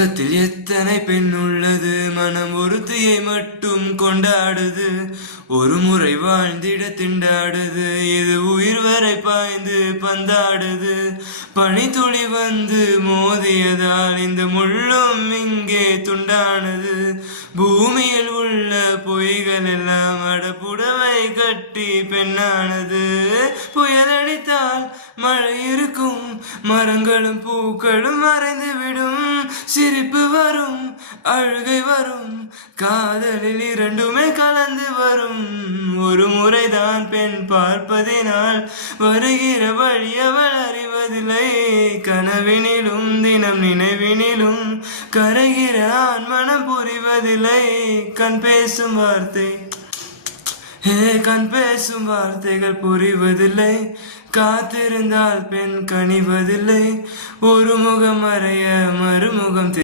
உலகத்தில் எத்தனை பெண் உள்ளது, மனம் ஒருத்தியை மட்டும் கொண்டாடுது. ஒரு முறை வாழ்ந்திட திண்டாடுது, இது உயிர் வரை பாய்ந்து பந்தாடுது. பனித்துளி வந்து மோதியதால் இந்த முள்ளும் இங்கே துண்டானது. பூமியில் உள்ள பொய்கள் எல்லாம் அடப்புடவை கட்டி பெண்ணானது. புயல் அடித்தால் மழை இருக்கும், மரங்களும் பூக்களும் மறைந்து விடும். சிரிப்பு வரும், அழுகை வரும், காதலில் இரண்டுமே கலந்து வரும். ஒரு முறைதான் பெண் பார்ப்பதினால் வருகிற வழி அவள் அறிவதில்லை. கனவினிலும் தினம் நினைவினிலும் கரைகிற ஆண் மனம் புரிவதில்லை. கண் பேசும் வார்த்தை கண் பேசும் வார்த்தைகள் புரிவதில்லை. காத்திருந்தால் பெண் கனிவதில்லை. ஒரு முகம் மறைய மறுமுகம்